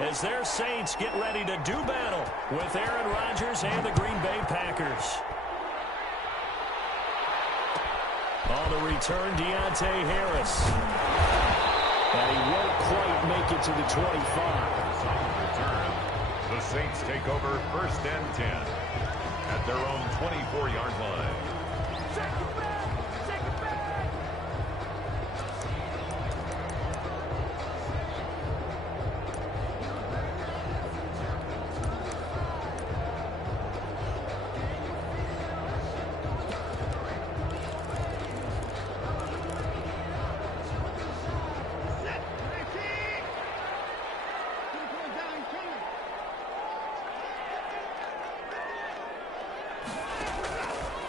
as their Saints get ready to do battle with Aaron Rodgers and the Green Bay Packers. On the return, Deontay Harris. And he won't quite make it to the 25. On the return, the Saints take over 1st and 10 at their own 24-yard line.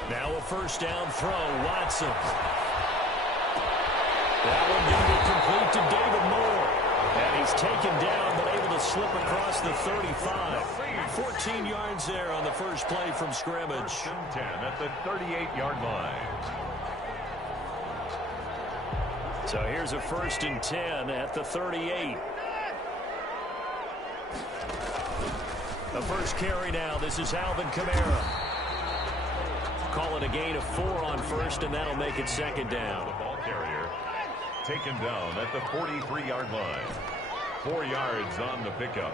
Now a first down throw, Watson. That one going to be complete to David Moore. And he's taken down, but able to slip across the 35. 14 yards there on the first play from scrimmage. 1st and 10 at the 38-yard line. So here's a 1st and 10 at the 38. The first carry now. This is Alvin Kamara. Call it a gain of 4 on first, and that'll make it 2nd down. The ball carrier taken down at the 43-yard line. 4 yards on the pickup.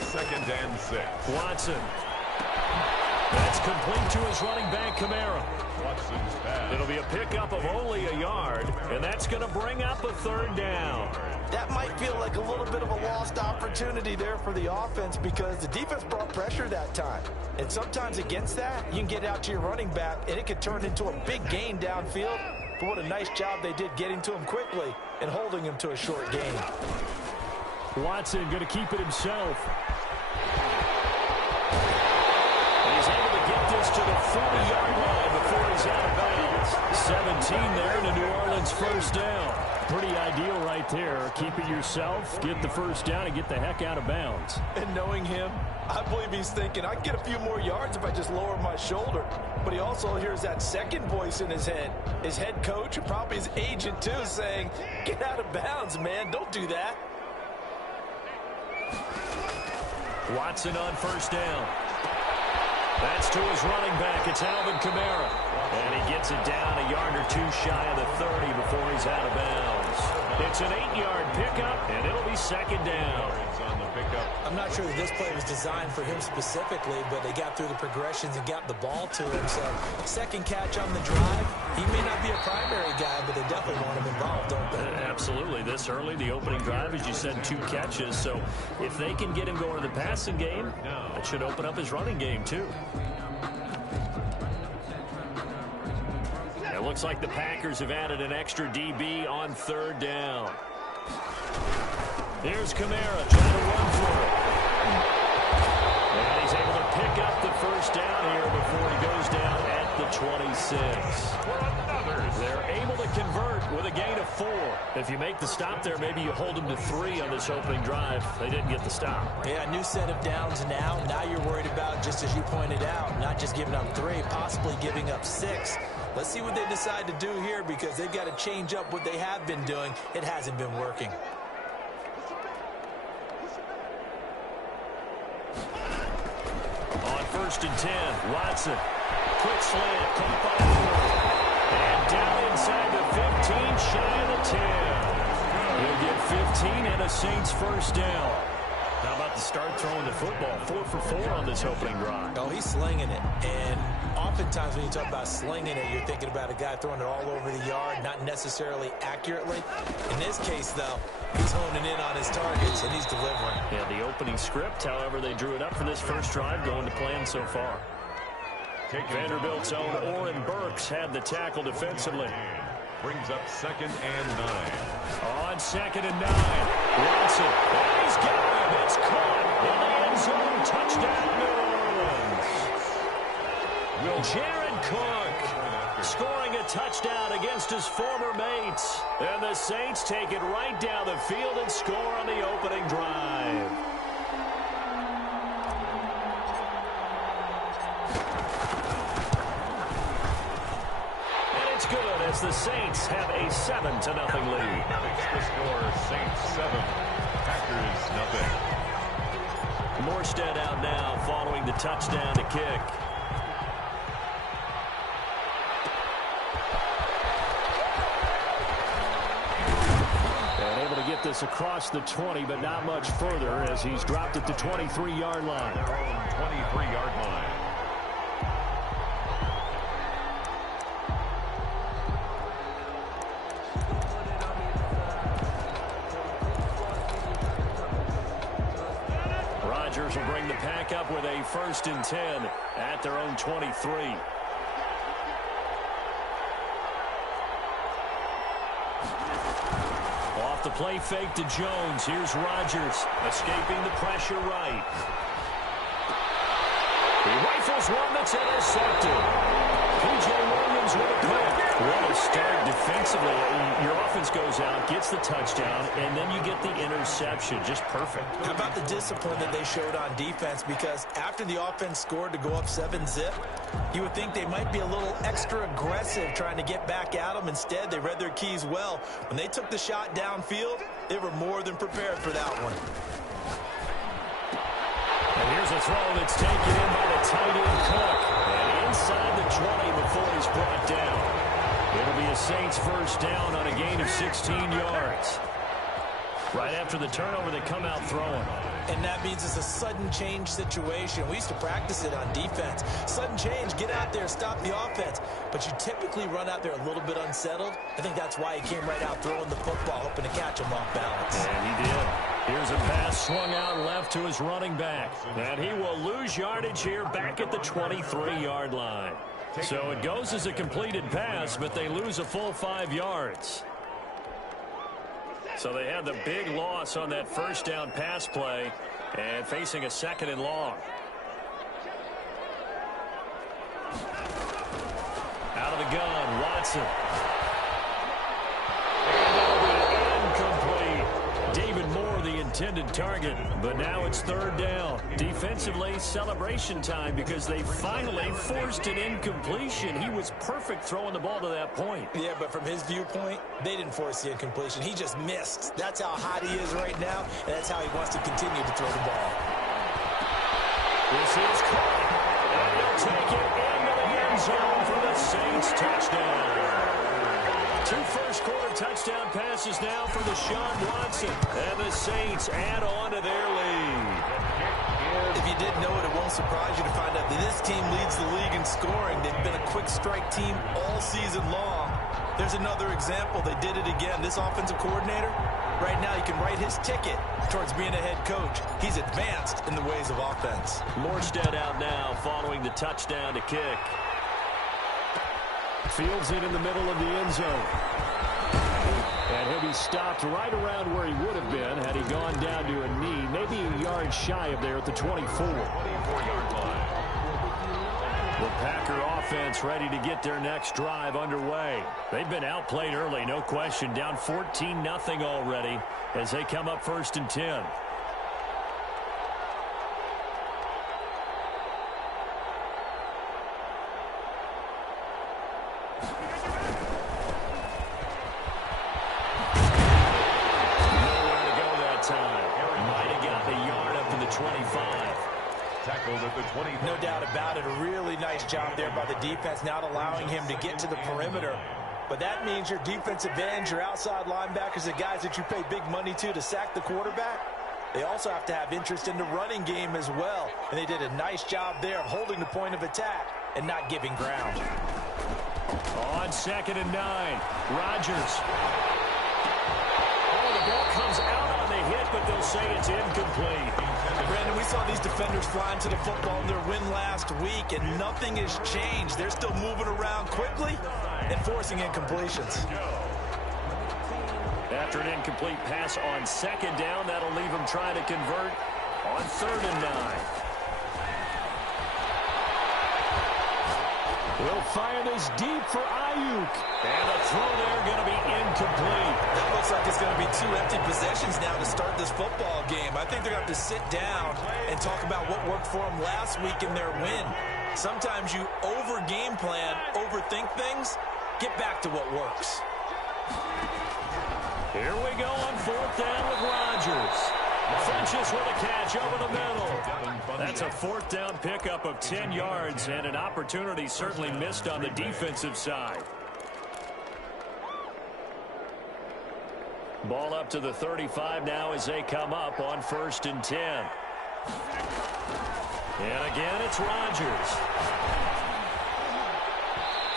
2nd and 6. Watson. That's complete to his running back, Kamara. Watson's pass. It'll be a pickup of only a yard, and that's going to bring up a 3rd down. That might feel like a little bit of a lost opportunity there for the offense because the defense brought pressure that time. And sometimes against that, you can get out to your running back, and it could turn into a big gain downfield. But what a nice job they did getting to him quickly and holding him to a short gain. Watson going to keep it himself. And he's able to get this to the 40-yard line before he's out of bounds. 17 there and a New Orleans 1st down. Pretty ideal right there. Keep it yourself, get the 1st down, and get the heck out of bounds. And knowing him, I believe he's thinking, I can get a few more yards if I just lower my shoulder. But he also hears that second voice in his head. His head coach and probably his agent, too, saying, get out of bounds, man. Don't do that. Watson on 1st down. That's to his running back. It's Alvin Kamara. And he gets it down a yard or 2 shy of the 30 before he's out of bounds. It's an 8-yard pickup, and it'll be 2nd down. I'm not sure that this play was designed for him specifically, but they got through the progressions and got the ball to him. So, 2nd catch on the drive. He may not be a primary guy, but they definitely want him involved, don't they? Absolutely. This early, the opening drive, as you said, 2 catches. So, if they can get him going to the passing game, that should open up his running game, too. It looks like the Packers have added an extra DB on 3rd down. Here's Kamara trying to run for it. And he's able to pick up the 1st down here before he goes down at the 26. They're able to convert with a gain of 4. If you make the stop there, maybe you hold them to 3 on this opening drive. They didn't get the stop. Yeah, a new set of downs now. Now you're worried about, just as you pointed out, not just giving up 3, possibly giving up 6. Let's see what they decide to do here because they've got to change up what they have been doing. It hasn't been working. On 1st and 10, Watson. Quick slant, caught by Moore. And down inside the 15, shy of the 10. He'll get 15 and a Saints 1st down. How about the start throwing the football? 4 for 4 on this opening drive. Oh, he's slinging it. And oftentimes when you talk about slinging it, you're thinking about a guy throwing it all over the yard, not necessarily accurately. In this case, though, he's honing in on his targets, and he's delivering. Yeah, the opening script, however, they drew it up for this first drive, going to plan so far. Vanderbilt's own Oren Burks had the tackle defensively. Brings up 2nd and 9. On 2nd and 9. Watson. And he's got him. It's caught in the end zone. Touchdown, New Orleans. Jared Cook scoring a touchdown against his former mates. And the Saints take it right down the field and score on the opening drive. Good as the Saints have a 7-0 lead. Makes the score Saints 7, Packers 0. Morstead out now following the touchdown to kick. And able to get this across the 20, but not much further as he's dropped at the 23-yard line. 23-yard line. Rodgers will bring the pack up with a 1st and 10 at their own 23. Off the play fake to Jones. Here's Rodgers escaping the pressure right. He rifles one that's intercepted. P.J. Williams with a pick. What a start defensively. Your offense goes out, gets the touchdown, and then you get the interception. Just perfect. How about the discipline that they showed on defense? Because after the offense scored to go up 7-zip, you would think they might be a little extra aggressive trying to get back at them. Instead, they read their keys well. When they took the shot downfield, they were more than prepared for that one. And here's a throw that's taken in by the tight end Cook. And inside the 20 before he's brought down. It'll be a Saints 1st down on a gain of 16 yards. Right after the turnover, they come out throwing. And that means it's a sudden change situation. We used to practice it on defense. Sudden change, get out there, stop the offense. But you typically run out there a little bit unsettled. I think that's why he came right out throwing the football, hoping to catch him off balance. And he did. Here's a pass swung out left to his running back. And he will lose yardage here back at the 23-yard line. So it goes as a completed pass, but they lose a full 5 yards. So they had the big loss on that 1st down pass play and facing a 2nd and long. Out of the gun, Watson. And that'll be incomplete. David Moore, the intended target, but now it's 3rd down. Defensively, celebration time because they finally forced an incompletion. He was perfect throwing the ball to that point. Yeah, but from his viewpoint, they didn't force the incompletion. He just missed. That's how hot he is right now, and that's how he wants to continue to throw the ball. This is caught, and he'll take it into the end zone for the Saints touchdown. 2 first-quarter touchdown passes now for Deshaun Watson, and the Saints add on to their lead. If you didn't know it, it won't surprise you to find out that this team leads the league in scoring. They've been a quick strike team all season long. There's another example. They did it again. This offensive coordinator, right now he can write his ticket towards being a head coach. He's advanced in the ways of offense. Morstead out now following the touchdown to kick. Fields it in the middle of the end zone. And he'll be stopped right around where he would have been had he gone down to a knee, maybe a yard shy of there at the 24. 24-yard line. The Packer offense ready to get their next drive underway. They've been outplayed early, no question, down 14-0 already as they come up 1st and 10. No doubt about it. A really nice job there by the defense, not allowing him to get to the perimeter. But that means your defensive ends, your outside linebackers, the guys that you pay big money to sack the quarterback, they also have to have interest in the running game as well. And they did a nice job there of holding the point of attack and not giving ground. On 2nd and 9, Rodgers. Oh, the ball comes out on the hit, but they'll say it's incomplete. Brandon, we saw these defenders flying to the football in their win last week, and nothing has changed. They're still moving around quickly and forcing incompletions. After an incomplete pass on 2nd down, that'll leave them trying to convert on 3rd and 9. He'll fire this deep for Ayuk. And the throw there going to be incomplete. That looks like it's going to be 2 empty possessions now to start this football game. I think they're going to have to sit down and talk about what worked for them last week in their win. Sometimes you over-game plan, overthink things. Get back to what works. Here we go on 4th down with Rodgers. Funches with a catch over the middle. That's a fourth down pickup of 10 yards and an opportunity certainly missed on the defensive side. Ball up to the 35 now as they come up on 1st and 10. And again, it's Rodgers.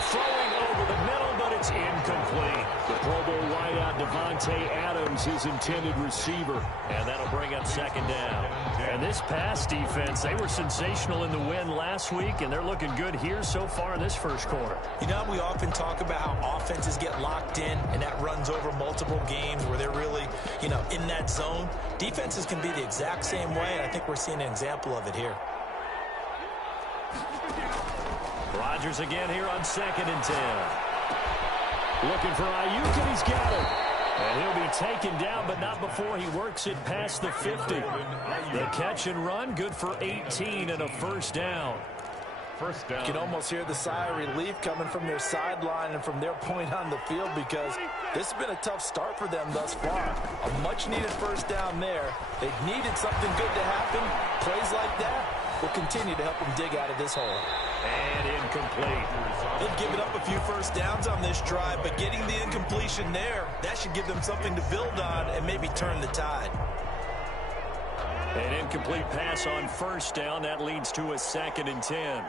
Throwing over the middle, but it's incomplete. The Pro Bowl wideout Devontae Adams, his intended receiver. And that'll bring up 2nd down. And this pass defense, they were sensational in the win last week, and they're looking good here so far in this first quarter. You know, we often talk about how offenses get locked in, and that runs over multiple games where they're really, in that zone. Defenses can be the exact same way, and I think we're seeing an example of it here. Rodgers again here on 2nd and 10. Looking for Ayuk, and he's got it. And he'll be taken down, but not before he works it past the 50. The catch and run, good for 18 and a 1st down. First down. You can almost hear the sigh of relief coming from their sideline and from their point on the field because this has been a tough start for them thus far. A much-needed 1st down there. They've needed something good to happen. Plays like that will continue to help them dig out of this hole. And incomplete. They've given up a few 1st downs on this drive, but getting the incompletion there, that should give them something to build on and maybe turn the tide. An incomplete pass on 1st down. That leads to a 2nd and 10.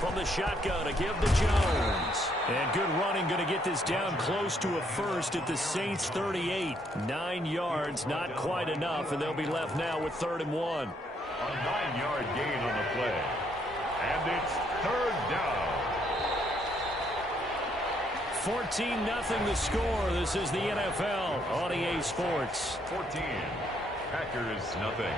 From the shotgun, a give to Jones. And good running, going to get this down close to a 1st at the Saints 38. 9 yards, not quite enough, and they'll be left now with 3rd and 1. A 9-yard gain on the play. And it's 3rd down. 14-0 the score. This is the NFL on EA Sports. 14. Packers, nothing.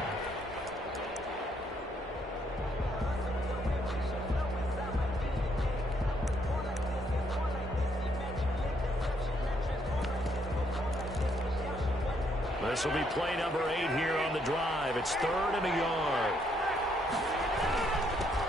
This will be play number 8 here on the drive. It's 3rd and a yard.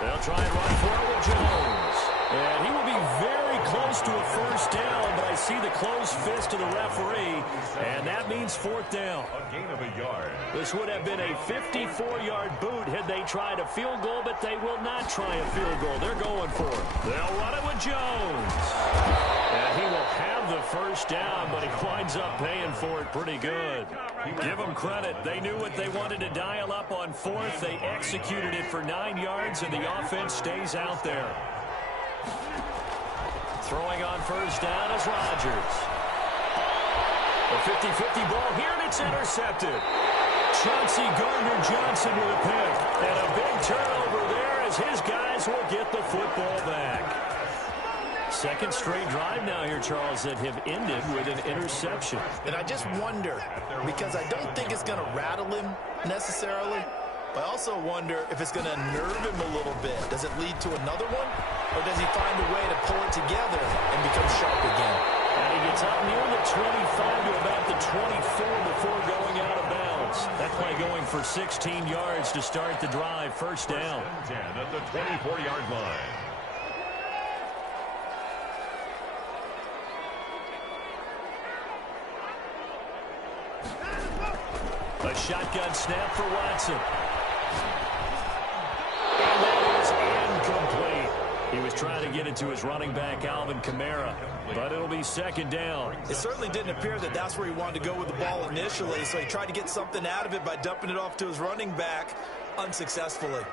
They'll try and run forward Jones. And he will be very close to a 1st down, but I see the closed fist of the referee, and that means 4th down. A gain of a yard. This would have been a 54-yard boot had they tried a field goal, but they will not try a field goal. They're going for it. They'll run it with Jones. And he will have the 1st down, but he winds up paying for it pretty good. Give them credit. They knew what they wanted to dial up on 4th. They executed it for 9 yards, and the offense stays out there. Throwing on 1st down is Rodgers. A 50-50 ball here, and it's intercepted. Chauncey Gardner-Johnson with a pick. And a big turnover there as his guys will get the football back. 2nd straight drive now here, Charles, that have ended with an interception. And I just wonder, because I don't think it's going to rattle him necessarily, but I also wonder if it's going to unnerve him a little bit. Does it lead to another one? Or does he find a way to pull it together and become sharp again? And he gets up near the 25 to about the 24 before going out of bounds. That play going for 16 yards to start the drive. 1st down. 10 at the 24-yard line. A shotgun snap for Watson. And that is incomplete. He was trying to get it to his running back, Alvin Kamara, but it'll be 2nd down. It certainly didn't appear that that's where he wanted to go with the ball initially, so he tried to get something out of it by dumping it off to his running back unsuccessfully.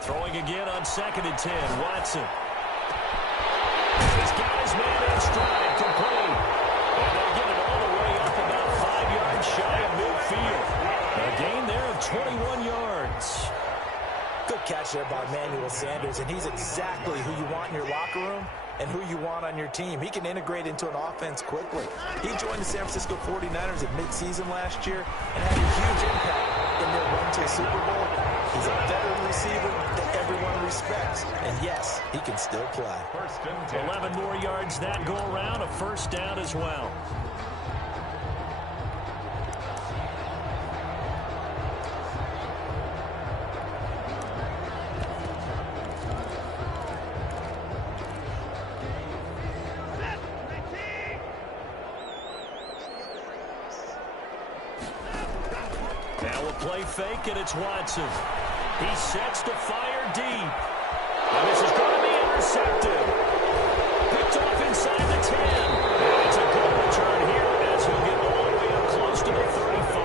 Throwing again on 2nd and 10, Watson. He's got his man in stride, complete. And they'll get it all the way up about 5 yards shy of midfield. A gain there of 21 yards. Good catch there by Emmanuel Sanders, and he's exactly who you want in your locker room and who you want on your team. He can integrate into an offense quickly. He joined the San Francisco 49ers at midseason last year and had a huge impact in their run to a Super Bowl. He's a veteran receiver that everyone respects, and yes, he can still play. 11 more yards that go around, a 1st down as well. Now a play fake, and it's Watson. He sets to fire deep. And this is going to be intercepted. Picked off inside the 10. And it's a good return here as he'll get all the way up close to the 35.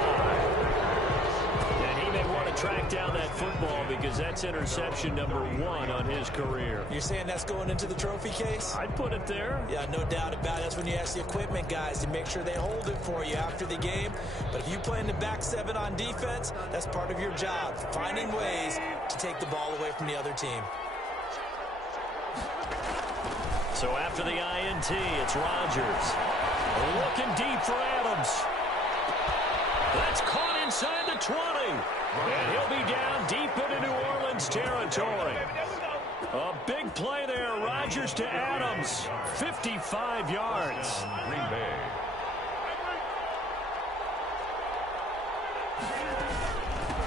And he may want to track down that football because that's interception number 1 on his career. You're saying that's going into the trophy case? I'd put it there. Yeah, no doubt about it. That's when you ask the equipment guys to make sure they hold it for you after the game. But if you play in the back 7 on defense, that's part of your job, finding ways to take the ball away from the other team. So after the INT, it's Rodgers. Looking deep for Adams. That's caught inside the 20. And he'll be down deep into New Orleans territory. A big play there. Rodgers to Adams. 55 yards. Green Bay.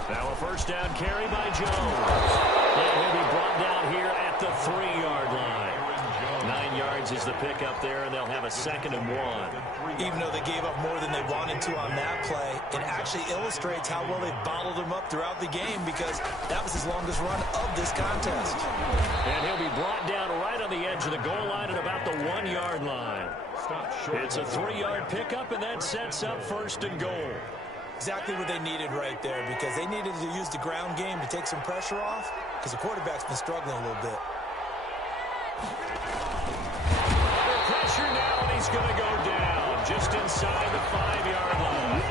Now a first down carry by Jones. And he'll be brought down here at the 3-yard line. 9 yards is the pickup there, and they'll have a 2nd and 1. Even though they gave up more than they wanted to on that play, it actually illustrates how well they bottled him up throughout the game because that was his longest run of this contest. And he'll be brought down right on the edge of the goal line at about the 1-yard line. It's a 3-yard pickup, and that sets up 1st and goal. Exactly what they needed right there because they needed to use the ground game to take some pressure off because the quarterback's been struggling a little bit. Under pressure now, and he's going to go down just inside the 5-yard line.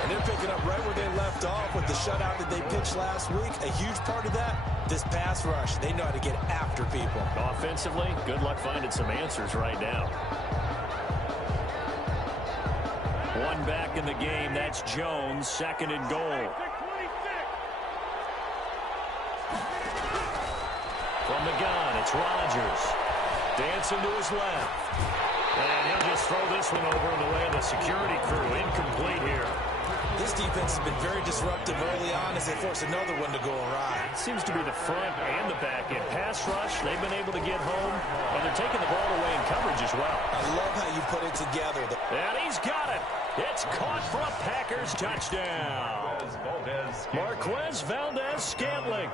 And they're picking up right where they left off with the shutout that they pitched last week. A huge part of that, this pass rush. They know how to get after people. Offensively, good luck finding some answers right now. One back in the game. That's Jones, 2nd and goal. From the gun, it's Rodgers. Dancing to his left. And he'll just throw this one over in the way of the security crew. Incomplete here. This defense has been very disruptive early on as they force another one to go awry. It seems to be the front and the back end. Pass rush, they've been able to get home, and they're taking the ball away in coverage as well. I love how you put it together. And he's got it. It's caught for a Packers touchdown. Marquez Valdez-Scantling.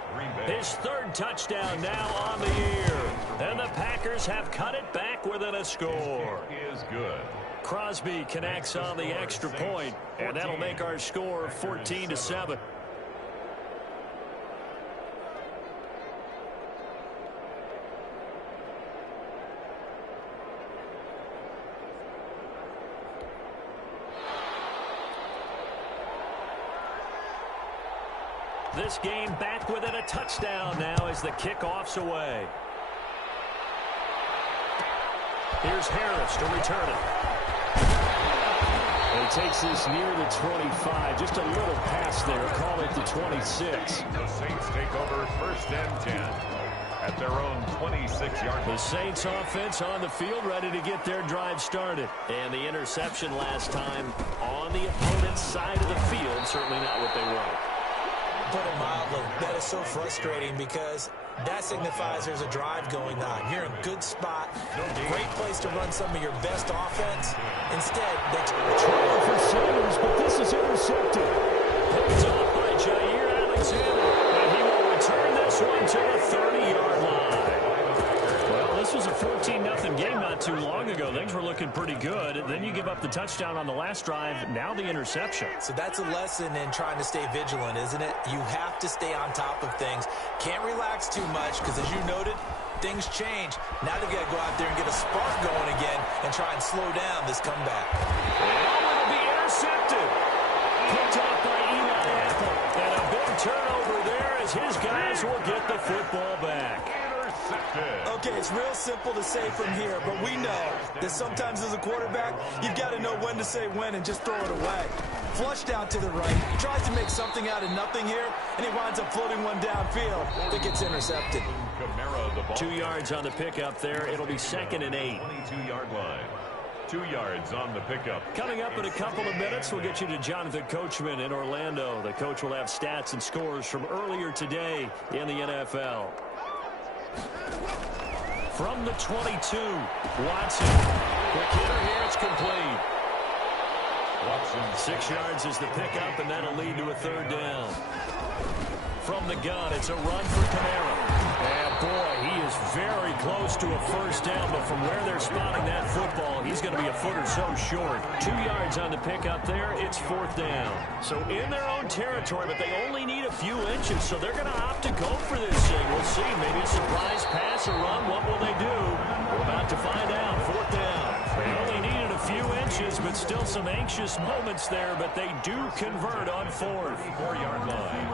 His 3rd touchdown now on the year. And the Packers have cut it back within a score. Is good. Crosby connects on the extra point, and that'll make our score 14-7. This game back within a touchdown now as the kickoff's away. Here's Harris to return it. And he takes this near the 25. Just a little pass there. Call it the 26. The Saints take over 1st and 10 at their own 26-yard line. The Saints offense on the field ready to get their drive started. And the interception last time on the opponent's side of the field. Certainly not what they want. Put it mildly, that is so frustrating because that signifies there's a drive going on. You're in a good spot, great place to run some of your best offense. Instead, they try for Sanders, but this is intercepted. Picked off by Jair Alexander, and he will return this one to the 30-yard line. Well, this was a 14-0 game not too long ago. Things were looking pretty good. Then you give up the touchdown on the last drive. Now the interception. So that's a lesson in trying to stay vigilant, isn't it? You have to stay on top of things. Can't relax too much because, as you noted, things change. Now they've got to go out there and get a spark going again and try and slow down this comeback. And it'll be intercepted. Picked off by Eli Apple. And a big turnover there as his guys will get the football back. Okay, it's real simple to say from here, but we know that sometimes as a quarterback, you've got to know when to say when and just throw it away. Flushed out to the right. He tries to make something out of nothing here, and he winds up floating one downfield that gets intercepted. 2 yards on the pickup there. It'll be 2nd and 8. 22-yard line. 2 yards on the pickup. Coming up in a couple of minutes, we'll get you to Jonathan Coachman in Orlando. The coach will have stats and scores from earlier today in the NFL. From the 22, Watson. Quick hitter here, it's complete. Watson. 6 yards is the pickup, and that'll lead to a third down. From the gun, it's a run for Kamara. And boy, he is very close to a first down, but from where they're spotting that football, he's going to be a foot or so short. 2 yards on the pickup there, it's fourth down. So in their own territory, but they only need a few inches, so they're going to opt to go for this thing. We'll see, maybe a surprise pass or run. What will they do? We're about to find out. Fourth down. They only needed a few inches, but still some anxious moments there, but they do convert on fourth. 4-yard line.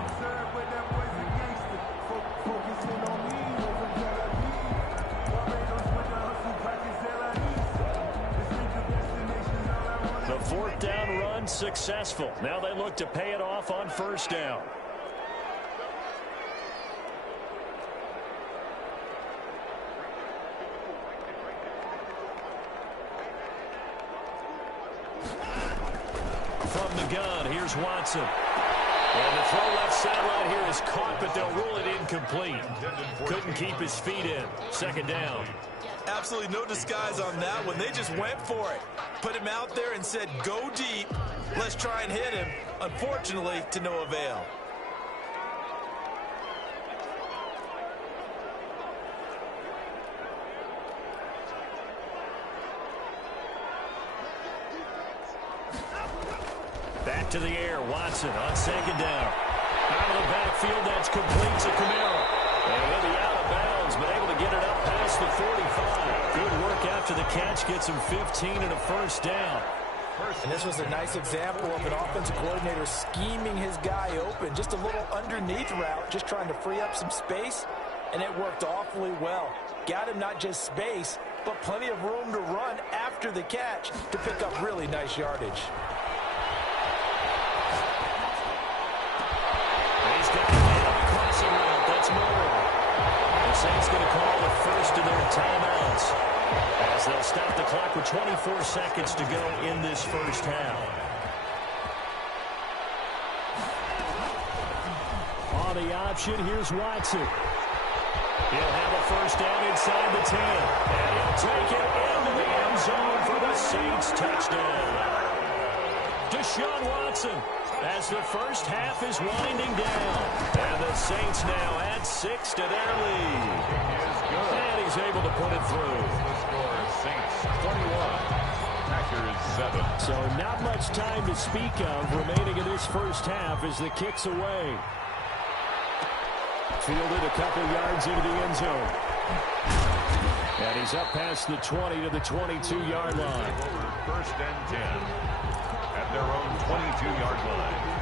The fourth down run successful. Now they look to pay it off on first down. From the gun, here's Watson. And the throw left sideline here is caught, but they'll rule it incomplete. Couldn't keep his feet in. Second down. Absolutely no disguise on that one. They just went for it. Put him out there and said, go deep. Let's try and hit him. Unfortunately, to no avail. Back to the air, Watson on second down. Out of the backfield, that's complete to Kamara. And he'll be out of bounds, but able to get it up past the 45. Good work after the catch, gets him 15 and a first down. And this was a nice example of an offensive coordinator scheming his guy open. Just a little underneath route, just trying to free up some space, and it worked awfully well. Got him not just space, but plenty of room to run after the catch to pick up really nice yardage. He's got the man on the crossing route. That's more. The Saints going to call the first of their timeouts as they'll stop the clock with 24 seconds to go in this first half. On the option, here's Watson. He'll have a first down inside the 10. And he'll take it into the end zone for the Saints touchdown. Deshaun Watson, as the first half is winding down. And the Saints now add 6 to their lead. And he's able to put it through. The score is Saints 21, Packers 7. So not much time to speak of remaining in this first half as the kick's away. Fielded a couple yards into the end zone. And he's up past the 20 to the 22-yard line. First and 10 at their own 22-yard line.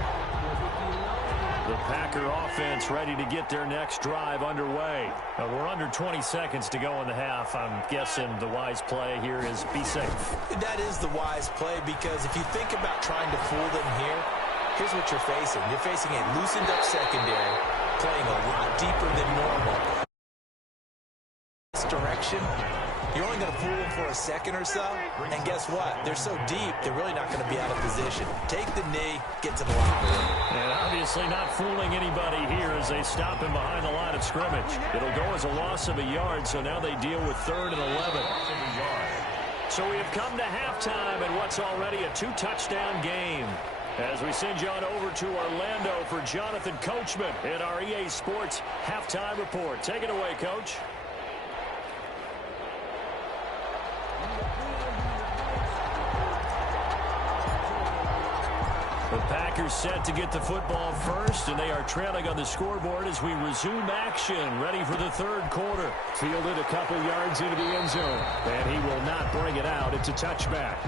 The Packer offense ready to get their next drive underway. We're under 20 seconds to go in the half. I'm guessing the wise play here is be safe. That is the wise play, because if you think about trying to fool them here, here's what you're facing. You're facing a loosened up secondary, playing a lot deeper than normal. This direction, you're only going to fool them for a second or so, and guess what? They're so deep, they're really not going to be out of position. Take the knee, get to the locker room. And obviously not fooling anybody here as they stop him behind the line of scrimmage. It'll go as a loss of a yard, so now they deal with 3rd and 11. So we have come to halftime in what's already a 2-touchdown game. As we send you on over to Orlando for Jonathan Coachman in our EA Sports Halftime Report. Take it away, Coach. The Packers set to get the football first, and they are trailing on the scoreboard as we resume action, ready for the third quarter. Fielded a couple yards into the end zone, and he will not bring it out. It's a touchback.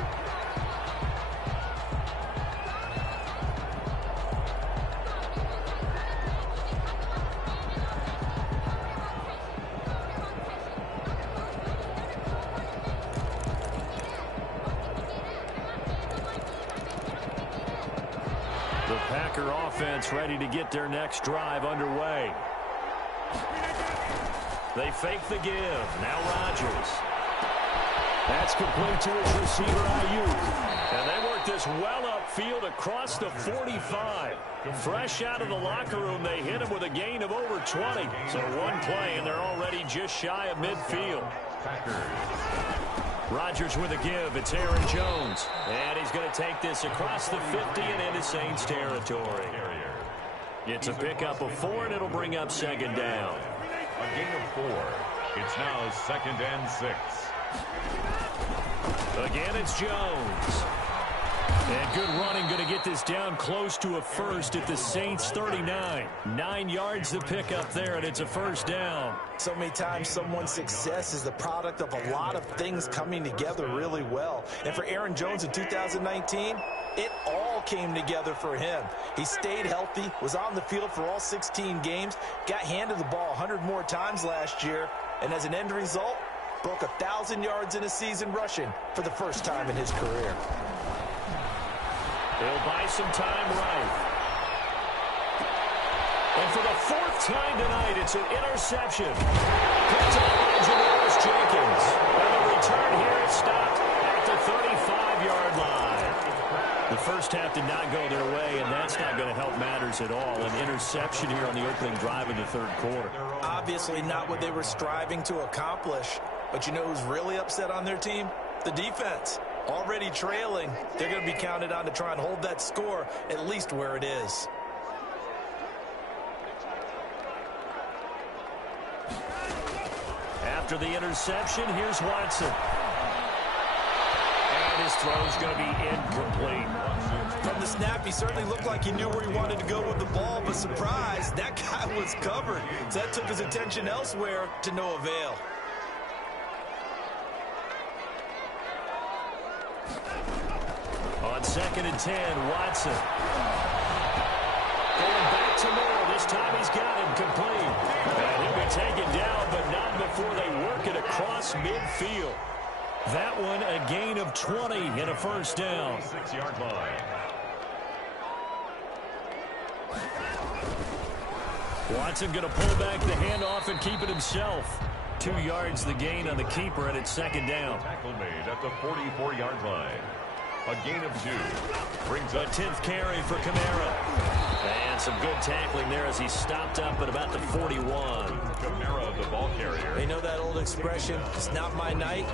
The Packer offense ready to get their next drive underway. They fake the give. Now Rodgers. That's complete to his receiver, Ayuk. And they work this well upfield across the 45. Fresh out of the locker room, they hit him with a gain of over 20. So one play, and they're already just shy of midfield. Packers Rodgers with a give. It's Aaron Jones. And he's going to take this across the 50 and into Saints territory. It's a pickup of 4, and it'll bring up second down. A gain of 4. It's now 2nd and 6. Again, it's Jones. And good running, going to get this down close to a first at the Saints 39. 9 yards to pick up there, and it's a first down. So many times someone's success is the product of a lot of things coming together really well. And for Aaron Jones in 2019, it all came together for him. He stayed healthy, was on the field for all 16 games, got handed the ball 100 more times last year, and as an end result, broke 1,000 yards in a season rushing for the first time in his career. He'll buy some time right. And for the 4th time tonight, it's an interception. Picked up by Janoris Jenkins. And the return here is stopped at the 35-yard line. The first half did not go their way, and that's not going to help matters at all. An interception here on the opening drive in the 3rd quarter. Obviously not what they were striving to accomplish. But you know who's really upset on their team? The defense. Already trailing, they're going to be counted on to try and hold that score at least where it is. After the interception, here's Watson. And his throw's going to be incomplete. From the snap, he certainly looked like he knew where he wanted to go with the ball, but surprise, that guy was covered. So that took his attention elsewhere to no avail. On 2nd and 10, Watson. Going back to Moore. This time he's got him complete. And he'll be taken down, but not before they work it across midfield. That one a gain of 20 and a first down. 6-yard line. Watson going to pull back the handoff and keep it himself. 2 yards the gain on the keeper, and it's 2nd down. Tackle made at the 44-yard line. A gain of 2. Brings A up 10th carry for Kamara. And some good tackling there as he stopped up at about the 41. Kamara, the ball carrier. You know that old expression, it's not my night?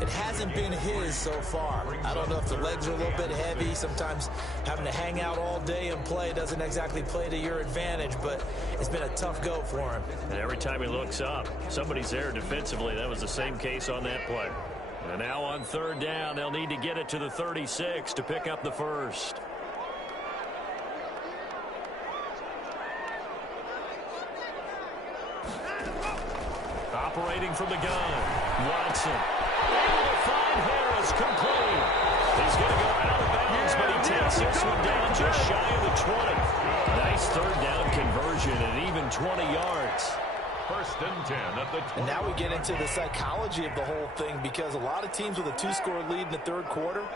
It hasn't been his so far. I don't know if the legs are a little bit heavy. Sometimes having to hang out all day and play doesn't exactly play to your advantage, but it's been a tough go for him. And every time he looks up, somebody's there defensively. That was the same case on that play. And now on 3rd down, they'll need to get it to the 36 to pick up the first. Operating from the gun, Watson. Able to find Harris, complete. He's going to go out of bounds, but he takes this one down just shy of the 20. Nice 3rd down conversion and even 20 yards. 1st and 10 at the 20. And now we get into the psychology of the whole thing, because a lot of teams with a 2-score lead in the 3rd quarter,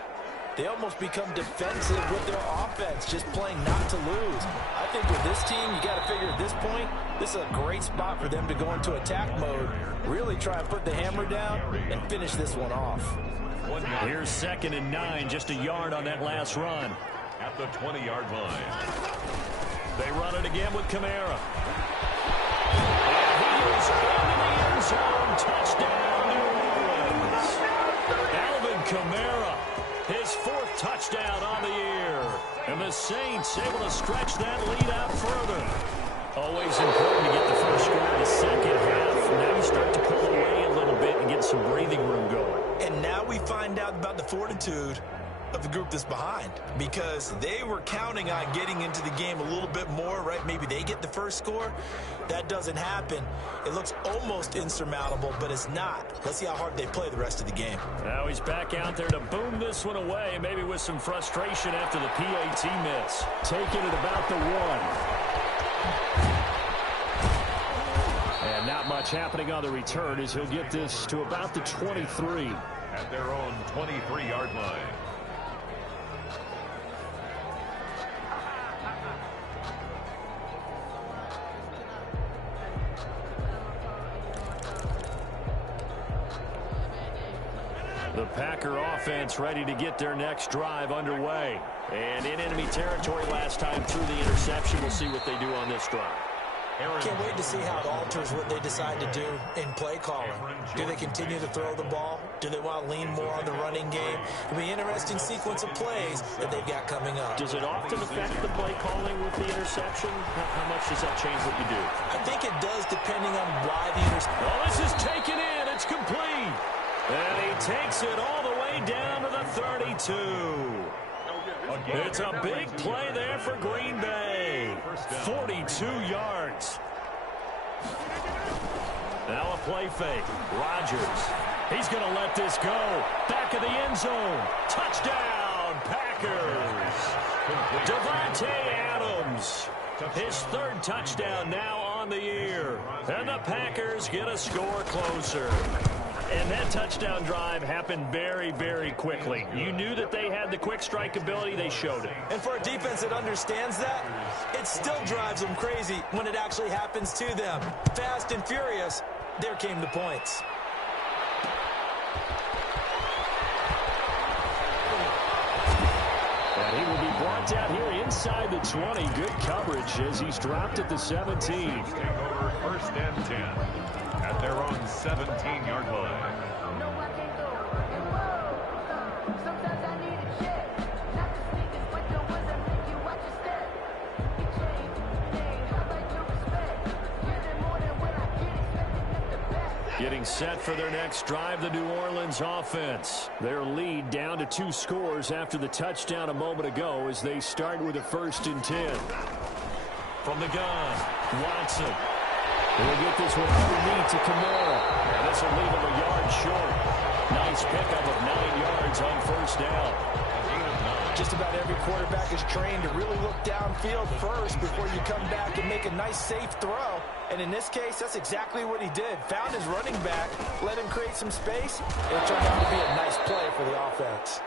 they almost become defensive with their offense, just playing not to lose. I think with this team, you got to figure at this point, this is a great spot for them to go into attack mode, really try and put the hammer down and finish this one off. Here's 2nd and 9, just a yard on that last run. At the 20-yard line. They run it again with Kamara. And he is into the end zone. Touchdown, New Orleans. Alvin Kamara, his 4th touchdown on the year. And the Saints able to stretch that lead out further. Always important to get the first score in the 2nd half. Now you start to pull away a little bit and get some breathing room going. And now we find out about the fortitude of the group that's behind, because they were counting on getting into the game a little bit more, right? Maybe they get the first score. That doesn't happen. It looks almost insurmountable, but it's not. Let's see how hard they play the rest of the game. Now he's back out there to boom this one away, maybe with some frustration after the PAT miss. Taking it about the 1. And not much happening on the return as he'll get this to about the 23. At their own 23-yard line. The Packer offense ready to get their next drive underway. And in enemy territory last time through the interception. We'll see what they do on this drive. Can't wait to see how it alters what they decide to do in play calling. Do they continue to throw the ball? Do they want to lean more on the running game? It'll be an interesting sequence of plays that they've got coming up. Does it often affect the play calling with the interception? How much does that change what you do? I think it does, depending on why the interception. Oh, this is taken in. It's complete. And he takes it all the way down to the 32. It's a big play there for Green Bay. 42 yards. Now a play fake. Rodgers. He's going to let this go. Back of the end zone. Touchdown, Packers. Davante Adams. His third touchdown now on the year. And the Packers get a score closer. And that touchdown drive happened very, very quickly. You knew that they had the quick strike ability. They showed it. And for a defense that understands that, it still drives them crazy when it actually happens to them. Fast and furious, there came the points. And he will be brought down here inside the 20. Good coverage as he's dropped at the 17. Take over 1st and 10 at their own 17-yard line. Getting set for their next drive, the New Orleans offense. Their lead down to 2 scores after the touchdown a moment ago as they start with a 1st and 10. From the gun, Watson. He'll get this one underneath to Kamara. And this will leave him a yard short. Nice pickup of 9 yards on 1st down. Just about every quarterback is trained to really look downfield first before you come back and make a nice, safe throw. And in this case, that's exactly what he did. Found his running back, let him create some space. It turned out to be a nice play for the offense.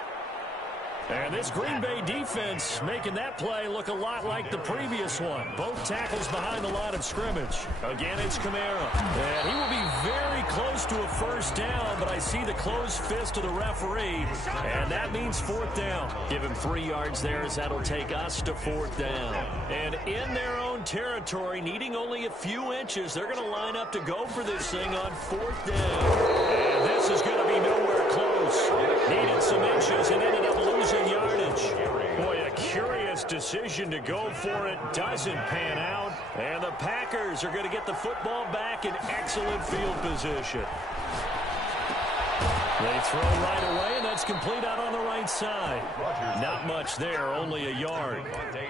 And this Green Bay defense making that play look a lot like the previous one. Both tackles behind the line of scrimmage. Again, it's Kamara. And he will be very close to a 1st down, but I see the closed fist of the referee, and that means 4th down. Give him 3 yards there as that'll take us to 4th down. And in their own territory, needing only a few inches, they're going to line up to go for this thing on 4th down. And this is going to be nowhere close. Needed some inches and ended up losing yardage. Boy, a curious decision to go for it. Doesn't pan out. And the Packers are going to get the football back in excellent field position. They throw right away, and that's complete out on the right side. Not much there, only a yard.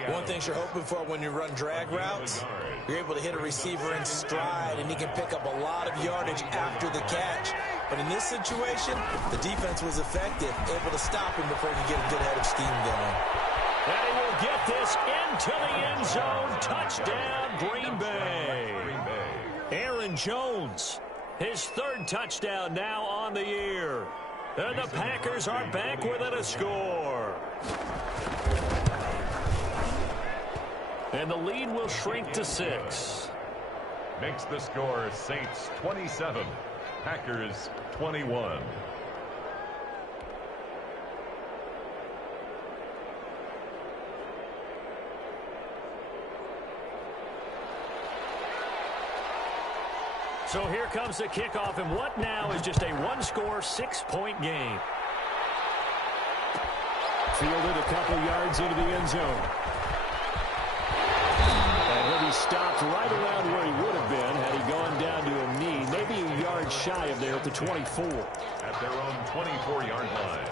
One thing you're hoping for when you run drag routes, you're able to hit a receiver in stride, and he can pick up a lot of yardage after the catch. But in this situation, the defense was effective, able to stop him before he get a good head of steam going. And he will get this into the end zone. Touchdown, Green Bay. Aaron Jones, his 3rd touchdown now on the year. And the Packers are back within a score. And the lead will shrink to 6. Makes the score Saints 27, Packers 21. So here comes the kickoff, and what now is just a 1-score, 6-point game. Fielded a couple yards into the end zone. And he'll be stopped right around where he would have been had he gone down to a knee, maybe a yard shy of there at the 24. At their own 24-yard line.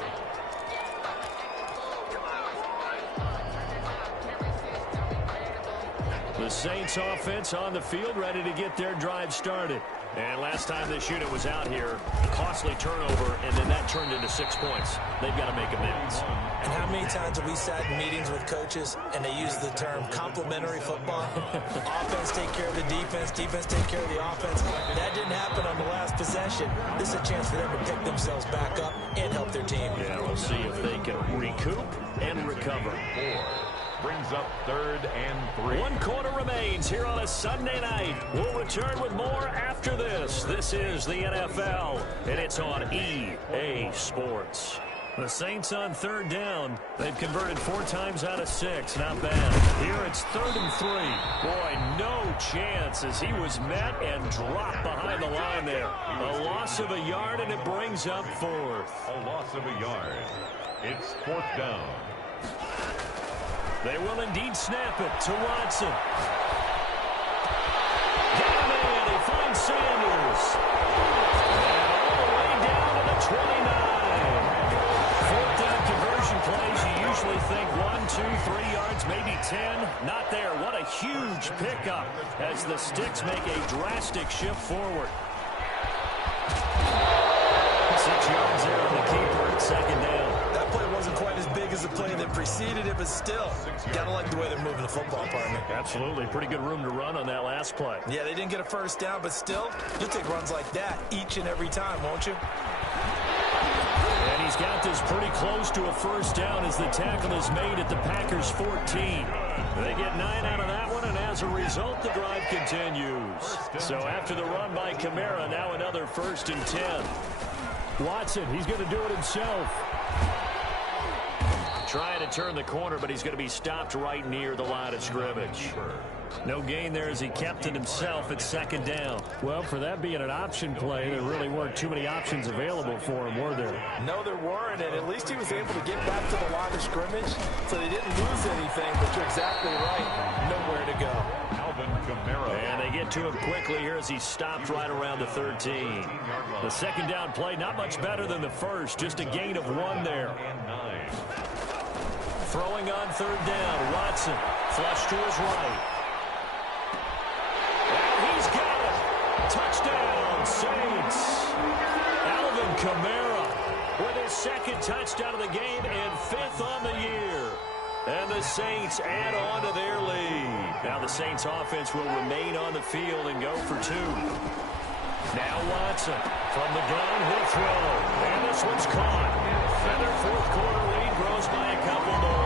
The Saints offense on the field, ready to get their drive started. And last time this unit was out here, costly turnover, and then that turned into 6 points. They've got to make amends. And how many times have we sat in meetings with coaches and they use the term complementary football? Offense take care of the defense, defense take care of the offense. That didn't happen on the last possession. This is a chance for them to pick themselves back up and help their team. Yeah, we'll see if they can recoup and recover. 4 brings up 3rd and 3. 1 quarter remains here on a Sunday night. We'll return with more after this. This is the NFL, and it's on EA Sports. The Saints on third down. They've converted 4 times out of 6. Not bad. Here it's 3rd and 3. Boy, no chance as he was met and dropped behind the line there. A loss of a yard, and it brings up 4th. A loss of a yard. It's 4th down. They will indeed snap it to Watson. Got him in. He finds Sanders. And all the way down to the 29. 4th down conversion plays, you usually think 1, 2, 3 yards, maybe 10. Not there. What a huge pickup as the Sticks make a drastic shift forward. 6 yards there on the keeper at 2nd down. That play wasn't quite as big as the play that preceded it, but still, gotta like the way they're moving the football, partner. Absolutely. Pretty good room to run on that last play. Yeah, they didn't get a first down, but still, you'll take runs like that each and every time, won't you? And he's got this pretty close to a first down as the tackle is made at the Packers' 14. They get 9 out of that one, and as a result, the drive continues. So after the run by Kamara, now another 1st and 10. Watson, he's going to do it himself. Trying to turn the corner, but he's going to be stopped right near the line of scrimmage. No gain there as he kept it himself at 2nd down. Well, for that being an option play, there really weren't too many options available for him, were there? No, there weren't, and at least he was able to get back to the line of scrimmage, so they didn't lose anything, but you're exactly right. Nowhere to go. And they get to him quickly here as he's stopped right around the 13. The 2nd down play, not much better than the first, just a gain of 1 there. Throwing on 3rd down, Watson, flush to his right. And he's got it. Touchdown, Saints. Alvin Kamara with his 2nd touchdown of the game and 5th on the year. And the Saints add on to their lead. Now the Saints offense will remain on the field and go for 2. Now Watson from the gun, he'll throw. And this one's caught. And their 4th quarter lead grows by a couple more.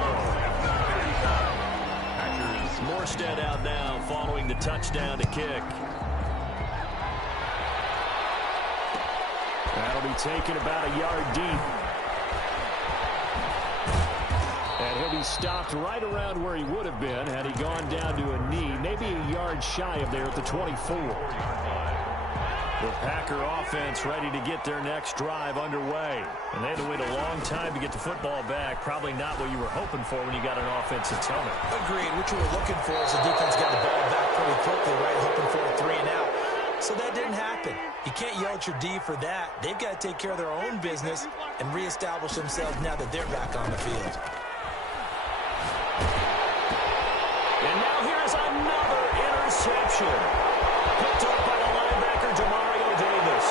Morstead out now following the touchdown to kick. That'll be taken about a yard deep. And he'll be stopped right around where he would have been had he gone down to a knee, maybe a yard shy of there at the 24. The Packer offense ready to get their next drive underway. And they had to wait a long time to get the football back. Probably not what you were hoping for when you got an offensive helmet. Agreed. What you were looking for is the defense got the ball back pretty quickly, right? Hoping for a 3 and out. So that didn't happen. You can't yell at your D for that. They've got to take care of their own business and reestablish themselves now that they're back on the field. And now here's another interception. Picked up by the linebacker, Demario Davis.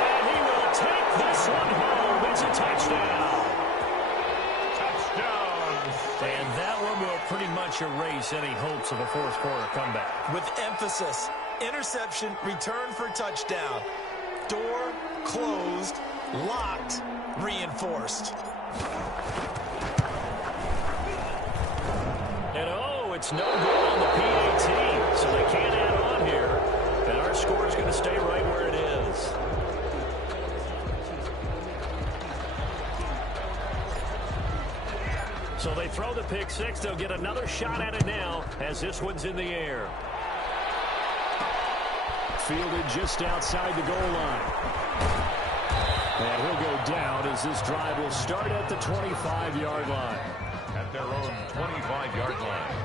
And he will take this one home. It's a touchdown. touchdown. And that one will pretty much erase any hopes of a 4th quarter comeback. With emphasis, interception, return for touchdown. Door closed, locked, reinforced. And it's no good on the PAT, so they can't add on here. And our score is going to stay right where it is. So they throw the pick 6. They'll get another shot at it now as this one's in the air. Fielded just outside the goal line. And he'll go down as this drive will start at the 25-yard line. At their own 25-yard line.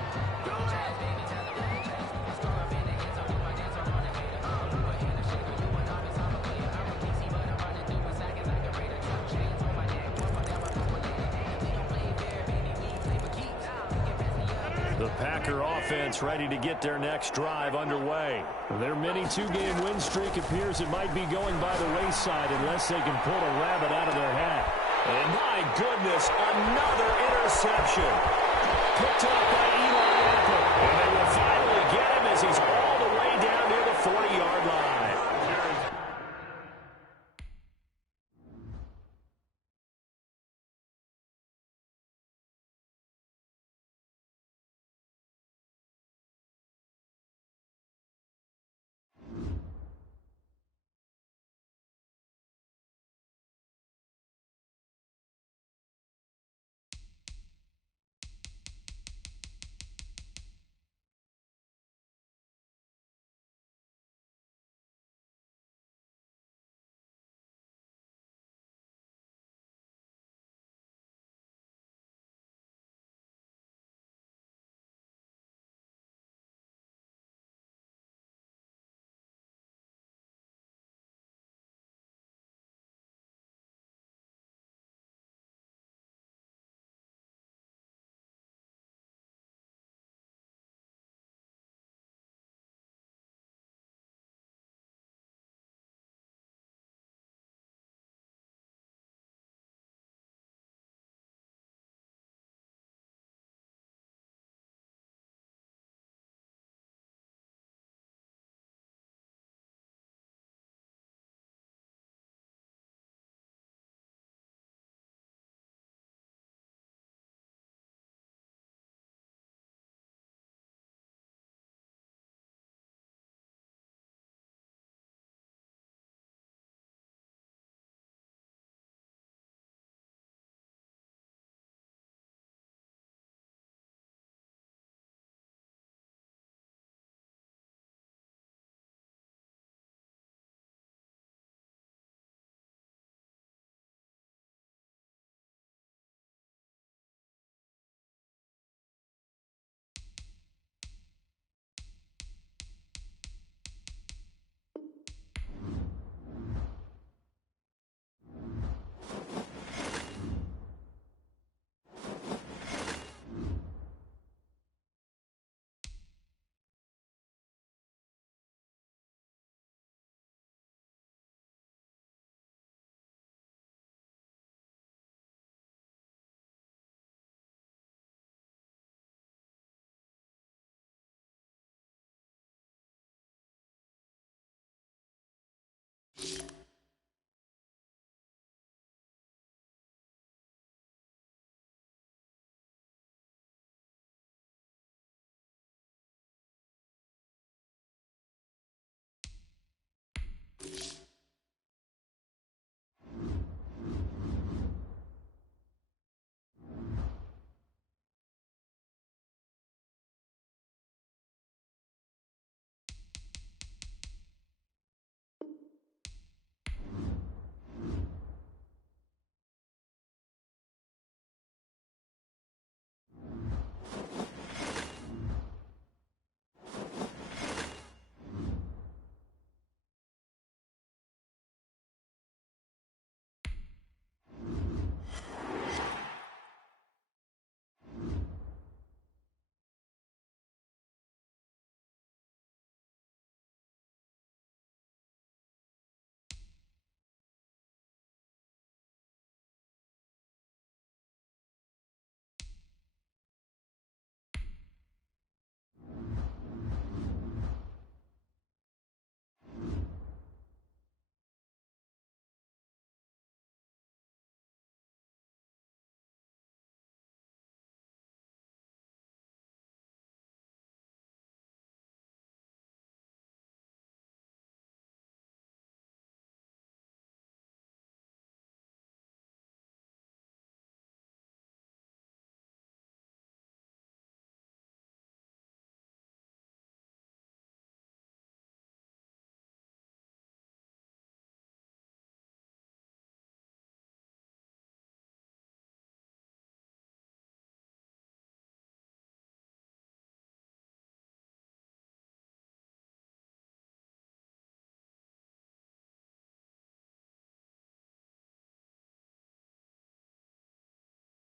The Packer offense ready to get their next drive underway. Their mini 2-game win streak appears it might be going by the wayside unless they can pull a rabbit out of their hat. And my goodness, another interception. Picked up